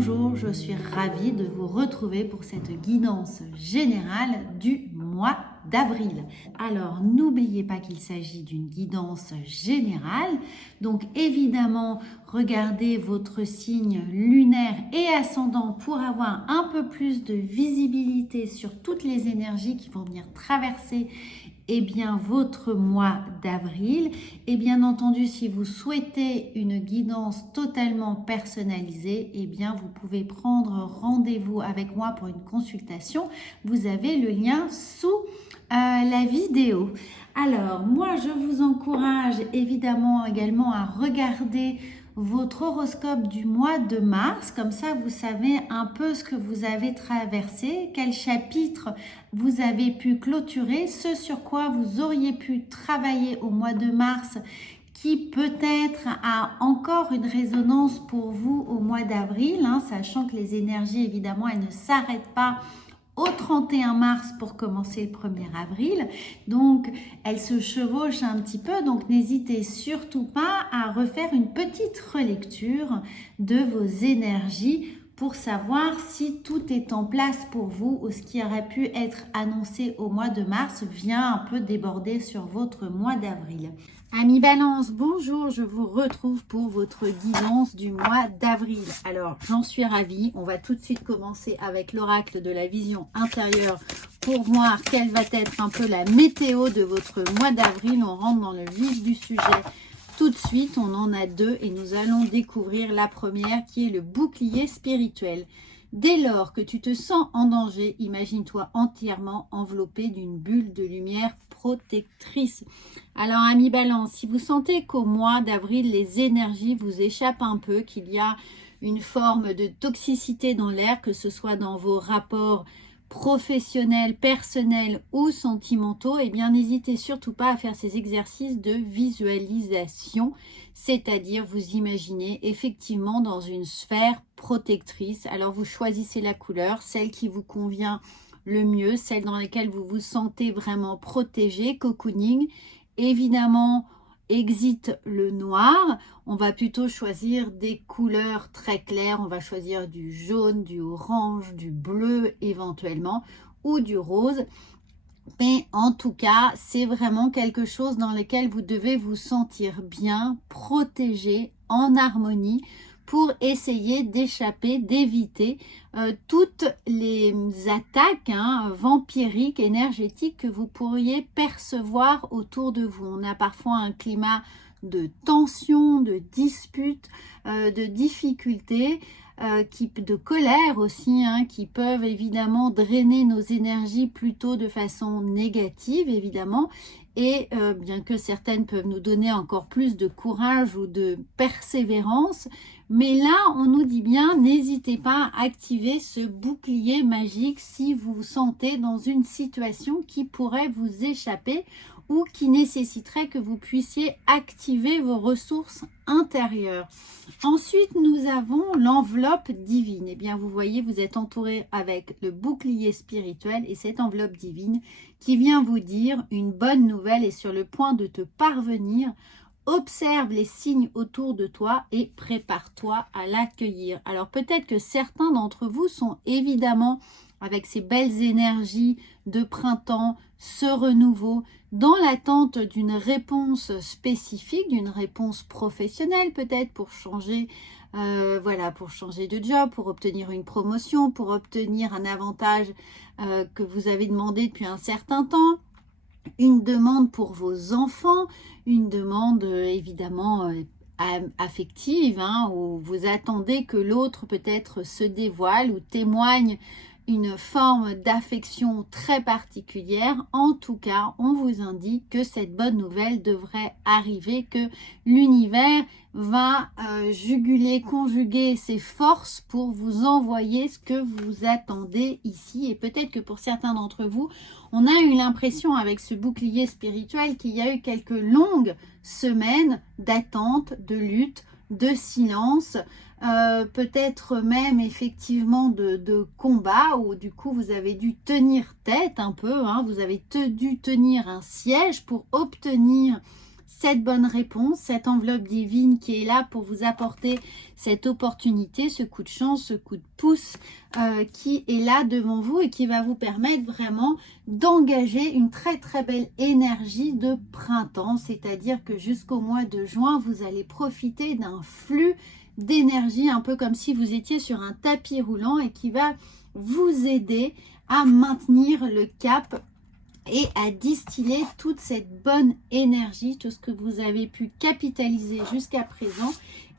bonjour, je suis ravie de vous retrouver pour cette guidance générale du mois d'avril. Alors, n'oubliez pas qu'il s'agit d'une guidance générale. Donc, évidemment, regardez votre signe lunaire et ascendant pour avoir un peu plus de visibilité sur toutes les énergies qui vont venir traverser votre mois d'avril. Et bien entendu, si vous souhaitez une guidance totalement personnalisée, vous pouvez prendre rendez-vous avec moi pour une consultation. Vous avez le lien sous la vidéo. Alors, moi, je vous encourage évidemment également à regarder votre horoscope du mois de mars. Comme ça, vous savez un peu ce que vous avez traversé, quel chapitre vous avez pu clôturer, ce sur quoi vous auriez pu travailler au mois de mars qui peut-être a encore une résonance pour vous au mois d'avril, sachant que les énergies, évidemment, elles ne s'arrêtent pas au 31 mars pour commencer le 1er avril. Donc, elle se chevauche un petit peu. Donc, n'hésitez surtout pas à refaire une petite relecture de vos énergies pour savoir si tout est en place pour vous ou ce qui aurait pu être annoncé au mois de mars vient un peu déborder sur votre mois d'avril. Amis Balance, bonjour, je vous retrouve pour votre guidance du mois d'avril. Alors, j'en suis ravie. On va tout de suite commencer avec l'oracle de la vision intérieure pour voir quelle va être un peu la météo de votre mois d'avril. On rentre dans le vif du sujet tout de suite. On en a deux et nous allons découvrir la première qui est le bouclier spirituel. Dès lors que tu te sens en danger, imagine-toi entièrement enveloppé d'une bulle de lumière protectrice. Alors, amis Balance, si vous sentez qu'au mois d'avril, les énergies vous échappent un peu, qu'il y a une forme de toxicité dans l'air, que ce soit dans vos rapports professionnels, personnels ou sentimentaux, n'hésitez surtout pas à faire ces exercices de visualisation, c'est-à-dire vous imaginez effectivement dans une sphère protectrice. Alors vous choisissez la couleur, celle qui vous convient le mieux, celle dans laquelle vous vous sentez vraiment protégé, cocooning. Évidemment, exit le noir, on va plutôt choisir des couleurs très claires, on va choisir du jaune, du orange, du bleu éventuellement ou du rose. Mais en tout cas, c'est vraiment quelque chose dans lequel vous devez vous sentir bien, protégé, en harmonie pour essayer d'échapper, d'éviter toutes les attaques vampiriques, énergétiques que vous pourriez percevoir autour de vous. On a parfois un climat de tension, de dispute, de difficultés, de colère aussi, qui peuvent évidemment drainer nos énergies plutôt de façon négative, évidemment. Et bien que certaines peuvent nous donner encore plus de courage ou de persévérance, mais là, on nous dit bien, n'hésitez pas à activer ce bouclier magique si vous vous sentez dans une situation qui pourrait vous échapper ou qui nécessiterait que vous puissiez activer vos ressources intérieures. Ensuite, nous avons l'enveloppe divine. Vous voyez, vous êtes entouré avec le bouclier spirituel et cette enveloppe divine qui vient vous dire une bonne nouvelle est sur le point de te parvenir. Observe les signes autour de toi et prépare-toi à l'accueillir. Alors peut-être que certains d'entre vous sont évidemment avec ces belles énergies de printemps, ce renouveau, dans l'attente d'une réponse spécifique, d'une réponse professionnelle peut-être pour changer, pour changer de job, pour obtenir une promotion, pour obtenir un avantage que vous avez demandé depuis un certain temps. Une demande pour vos enfants, une demande évidemment affective, où vous attendez que l'autre peut-être se dévoile ou témoigne une forme d'affection très particulière. En tout cas, on vous indique que cette bonne nouvelle devrait arriver, que l'univers va juguler, conjuguer ses forces pour vous envoyer ce que vous attendez ici. Et peut-être que pour certains d'entre vous, on a eu l'impression avec ce bouclier spirituel qu'il y a eu quelques longues semaines d'attente, de lutte, de silence, peut-être même effectivement de combat où du coup vous avez dû tenir tête un peu, vous avez dû tenir un siège pour obtenir cette bonne réponse, cette enveloppe divine qui est là pour vous apporter cette opportunité, ce coup de chance, ce coup de pouce qui est là devant vous et qui va vous permettre vraiment d'engager une très très belle énergie de printemps, c'est-à-dire que jusqu'au mois de juin, vous allez profiter d'un flux d'énergie, un peu comme si vous étiez sur un tapis roulant et qui va vous aider à maintenir le cap et à distiller toute cette bonne énergie, tout ce que vous avez pu capitaliser jusqu'à présent,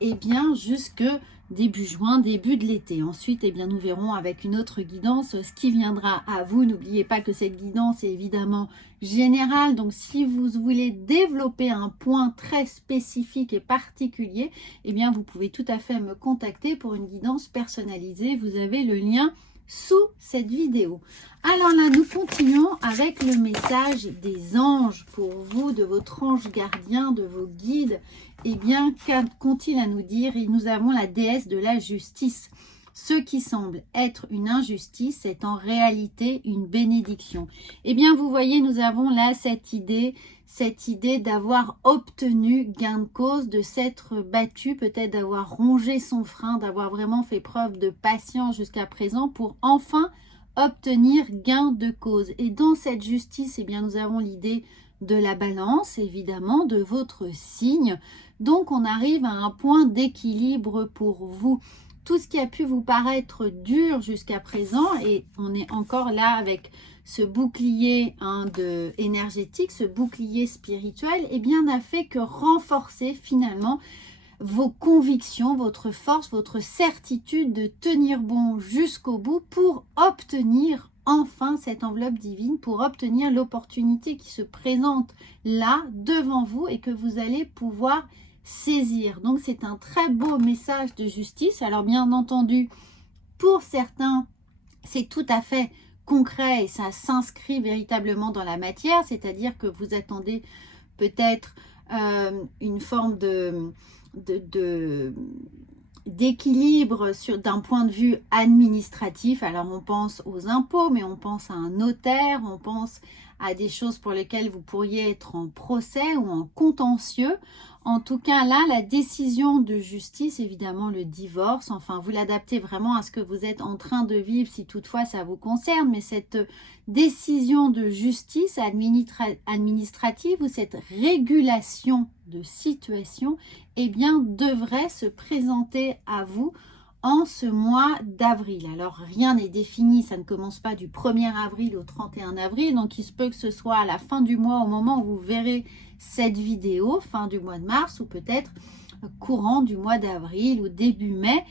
et bien jusque début juin, début de l'été. Ensuite, nous verrons avec une autre guidance ce qui viendra à vous. N'oubliez pas que cette guidance est évidemment générale, donc si vous voulez développer un point très spécifique et particulier, vous pouvez tout à fait me contacter pour une guidance personnalisée. Vous avez le lien sous cette vidéo. Alors là, nous continuons avec le message des anges pour vous, de votre ange gardien, de vos guides. Qu'ont-ils à nous dire? Et nous avons la déesse de la justice. Ce qui semble être une injustice est en réalité une bénédiction. Vous voyez, nous avons là cette idée d'avoir obtenu gain de cause, de s'être battu, peut-être d'avoir rongé son frein, d'avoir vraiment fait preuve de patience jusqu'à présent pour enfin obtenir gain de cause. Et dans cette justice, nous avons l'idée de la balance, évidemment, de votre signe. Donc, on arrive à un point d'équilibre pour vous. Tout ce qui a pu vous paraître dur jusqu'à présent, et on est encore là avec ce bouclier énergétique, ce bouclier spirituel, n'a fait que renforcer finalement vos convictions, votre force, votre certitude de tenir bon jusqu'au bout pour obtenir enfin cette enveloppe divine, pour obtenir l'opportunité qui se présente là devant vous et que vous allez pouvoir saisir. Donc c'est un très beau message de justice. Alors bien entendu, pour certains, c'est tout à fait concret et ça s'inscrit véritablement dans la matière, c'est-à-dire que vous attendez peut-être une forme d'équilibre d'un point de vue administratif. Alors on pense aux impôts, mais on pense à un notaire, on pense à des choses pour lesquelles vous pourriez être en procès ou en contentieux. En tout cas là, la décision de justice, évidemment le divorce, enfin vous l'adaptez vraiment à ce que vous êtes en train de vivre si toutefois ça vous concerne, mais cette décision de justice administrative ou cette régulation de situation, devrait se présenter à vous en ce mois d'avril. Alors rien n'est défini, ça ne commence pas du 1er avril au 31 avril, donc il se peut que ce soit à la fin du mois, au moment où vous verrez cette vidéo, fin du mois de mars ou peut-être courant du mois d'avril ou début mai,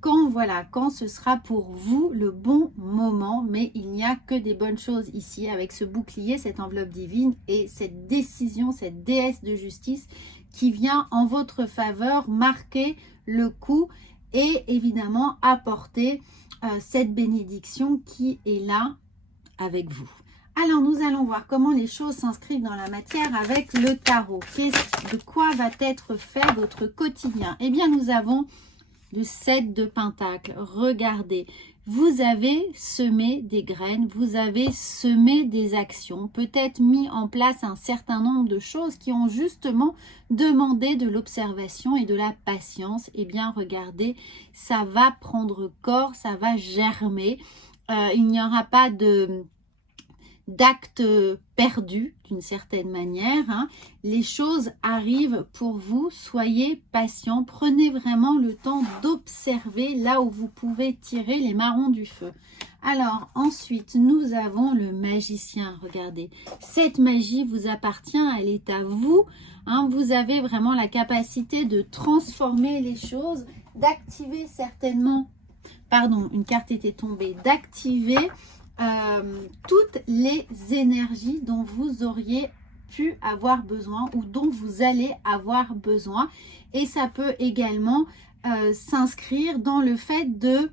quand ce sera pour vous le bon moment. Mais il n'y a que des bonnes choses ici avec ce bouclier, cette enveloppe divine et cette décision, cette déesse de justice qui vient en votre faveur marquer le coup et évidemment apporter cette bénédiction qui est là avec vous. Alors, nous allons voir comment les choses s'inscrivent dans la matière avec le tarot. De quoi va être fait votre quotidien? Nous avons le 7 de Pentacles. Regardez, vous avez semé des graines, vous avez semé des actions, peut-être mis en place un certain nombre de choses qui ont justement demandé de l'observation et de la patience. Regardez, ça va prendre corps, ça va germer. Il n'y aura pas d'actes perdus d'une certaine manière. Les choses arrivent pour vous, soyez patient, prenez vraiment le temps d'observer là où vous pouvez tirer les marrons du feu. Alors ensuite nous avons le magicien. Regardez, cette magie vous appartient, elle est à vous. Vous avez vraiment la capacité de transformer les choses, d'activer certainement, pardon, une carte était tombée, d'activer toutes les énergies dont vous auriez pu avoir besoin ou dont vous allez avoir besoin. Et ça peut également s'inscrire dans le fait de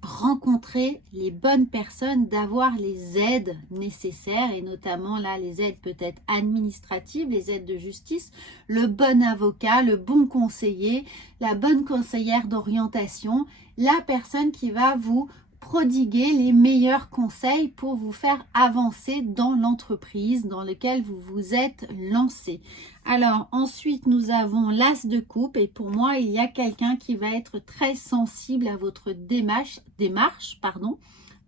rencontrer les bonnes personnes, d'avoir les aides nécessaires et notamment là les aides peut-être administratives, les aides de justice, le bon avocat, le bon conseiller, la bonne conseillère d'orientation, la personne qui va vous prodiguer les meilleurs conseils pour vous faire avancer dans l'entreprise dans laquelle vous vous êtes lancé. Alors ensuite, nous avons l'as de coupe et pour moi, il y a quelqu'un qui va être très sensible à votre démarche,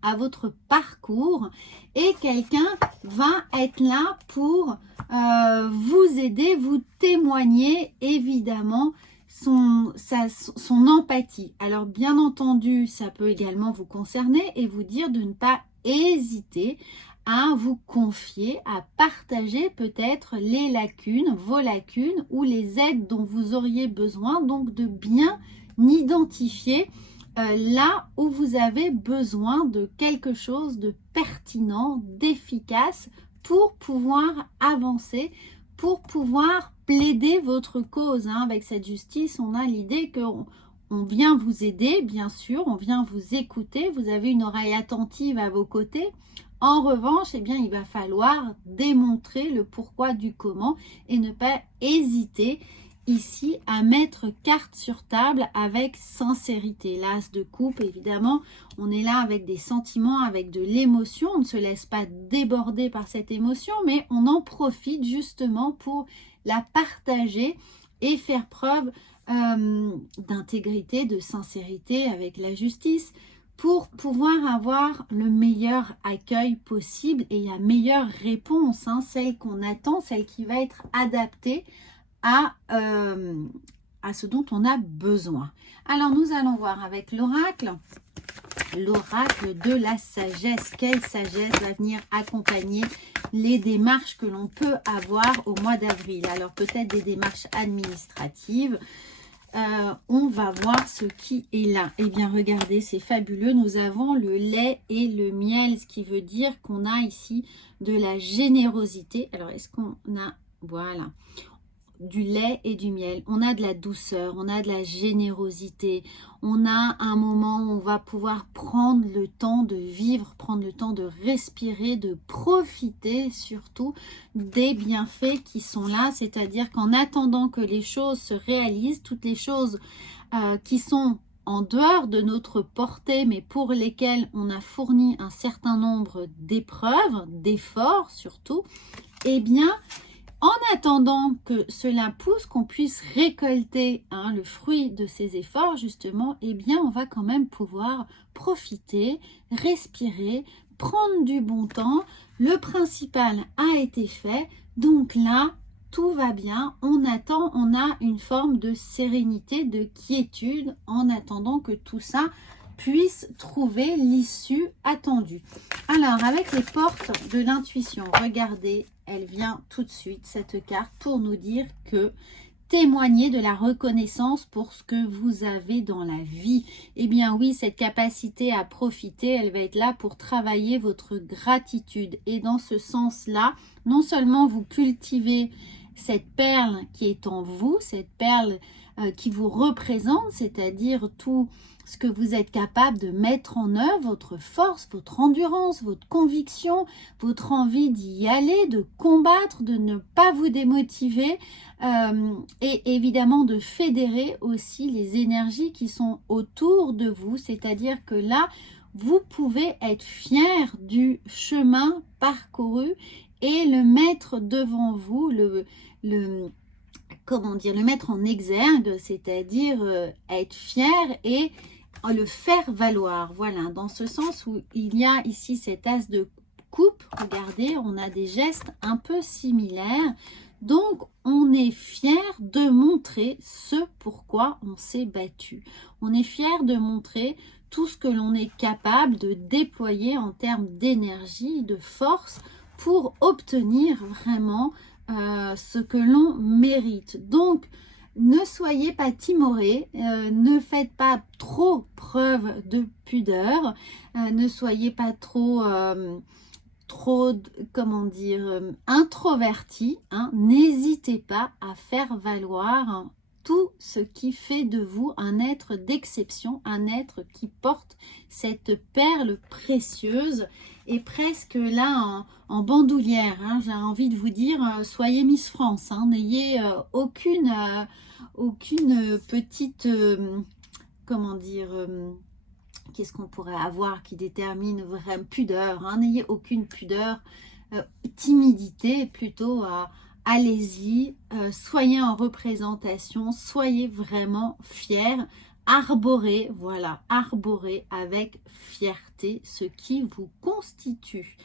à votre parcours et quelqu'un va être là pour vous aider, vous témoigner évidemment son empathie. Alors bien entendu, ça peut également vous concerner et vous dire de ne pas hésiter à vous confier, à partager peut-être les lacunes, vos lacunes ou les aides dont vous auriez besoin, donc de bien identifier là où vous avez besoin de quelque chose de pertinent, d'efficace pour pouvoir avancer, pour pouvoir plaider votre cause. Avec cette justice, on a l'idée qu'on vient vous aider, bien sûr, on vient vous écouter, vous avez une oreille attentive à vos côtés. En revanche, eh bien, il va falloir démontrer le pourquoi du comment et ne pas hésiter ici à mettre carte sur table avec sincérité. L'as de coupe, évidemment, on est là avec des sentiments, avec de l'émotion. On ne se laisse pas déborder par cette émotion, mais on en profite justement pour la partager et faire preuve d'intégrité, de sincérité avec la justice pour pouvoir avoir le meilleur accueil possible et la meilleure réponse, celle qu'on attend, celle qui va être adaptée à ce dont on a besoin. Alors, nous allons voir avec l'oracle de la sagesse. Quelle sagesse va venir accompagner les démarches que l'on peut avoir au mois d'avril? Alors, peut-être des démarches administratives. On va voir ce qui est là. Eh bien, regardez, c'est fabuleux. Nous avons le lait et le miel, ce qui veut dire qu'on a ici de la générosité. Alors, est-ce qu'on a... Voilà. Du lait et du miel, on a de la douceur, on a de la générosité, on a un moment où on va pouvoir prendre le temps de vivre, prendre le temps de respirer, de profiter surtout des bienfaits qui sont là, c'est-à-dire qu'en attendant que les choses se réalisent, toutes les choses qui sont en dehors de notre portée, mais pour lesquelles on a fourni un certain nombre d'épreuves, d'efforts surtout, eh bien, en attendant que cela pousse, qu'on puisse récolter le fruit de ces efforts, justement, eh bien, on va quand même pouvoir profiter, respirer, prendre du bon temps. Le principal a été fait, donc là, tout va bien. On attend, on a une forme de sérénité, de quiétude, en attendant que tout ça puisse trouver l'issue attendue. Alors, avec les portes de l'intuition, regardez, elle vient tout de suite, cette carte, pour nous dire que témoigner de la reconnaissance pour ce que vous avez dans la vie. Eh bien oui, cette capacité à profiter, elle va être là pour travailler votre gratitude. Et dans ce sens-là, non seulement vous cultivez cette perle qui est en vous, cette perle qui vous représente, c'est-à-dire tout ce que vous êtes capable de mettre en œuvre, votre force, votre endurance, votre conviction, votre envie d'y aller, de combattre, de ne pas vous démotiver et évidemment de fédérer aussi les énergies qui sont autour de vous, c'est-à-dire que là, vous pouvez être fier du chemin parcouru et le mettre devant vous, le mettre en exergue, c'est-à-dire être fier et le faire valoir. Voilà, dans ce sens où il y a ici cet as de coupe, regardez, on a des gestes un peu similaires. Donc, on est fier de montrer ce pourquoi on s'est battu. On est fier de montrer tout ce que l'on est capable de déployer en termes d'énergie, de force pour obtenir vraiment ce que l'on mérite. Donc, ne soyez pas timorés, ne faites pas trop preuve de pudeur, ne soyez pas trop introverti. N'hésitez pas à faire valoir tout ce qui fait de vous un être d'exception, un être qui porte cette perle précieuse et presque là en bandoulière. J'ai envie de vous dire, soyez Miss France, n'ayez aucune petite, qu'est-ce qu'on pourrait avoir qui détermine vraiment pudeur, hein, n'ayez aucune pudeur, timidité plutôt, allez-y, soyez en représentation, soyez vraiment fiers, arborez, voilà, arborez avec fierté ce qui vous constitue.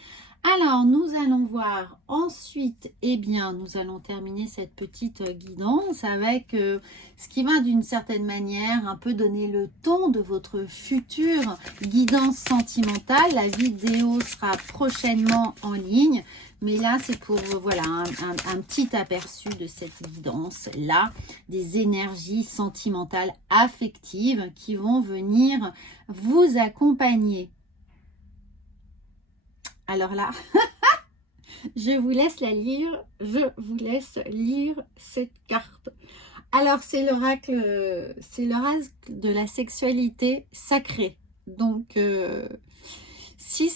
Alors, nous allons voir ensuite, eh bien, nous allons terminer cette petite guidance avec ce qui va d'une certaine manière un peu donner le ton de votre future guidance sentimentale. La vidéo sera prochainement en ligne, mais là, c'est pour voilà un petit aperçu de cette guidance-là, des énergies sentimentales affectives qui vont venir vous accompagner. Alors là, je vous laisse la lire, je vous laisse lire cette carte. Alors, c'est l'oracle de la sexualité sacrée. Donc, si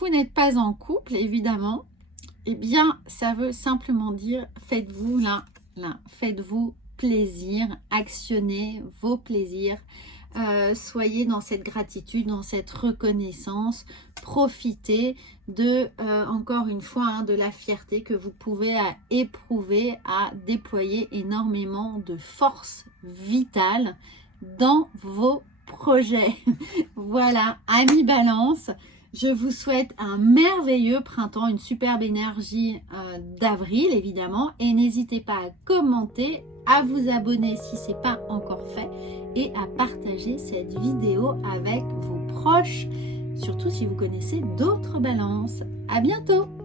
vous n'êtes pas en couple, évidemment, eh bien, ça veut simplement dire, faites-vous faites-vous plaisir, actionnez vos plaisirs. Soyez dans cette gratitude, dans cette reconnaissance, profitez de, encore une fois, hein, de la fierté que vous pouvez éprouver, à déployer énormément de force vitale dans vos projets. Voilà, amis Balance, je vous souhaite un merveilleux printemps, une superbe énergie d'avril évidemment, et n'hésitez pas à commenter, à vous abonner si ce n'est pas encore fait, et à partager cette vidéo avec vos proches, surtout si vous connaissez d'autres balances. À bientôt!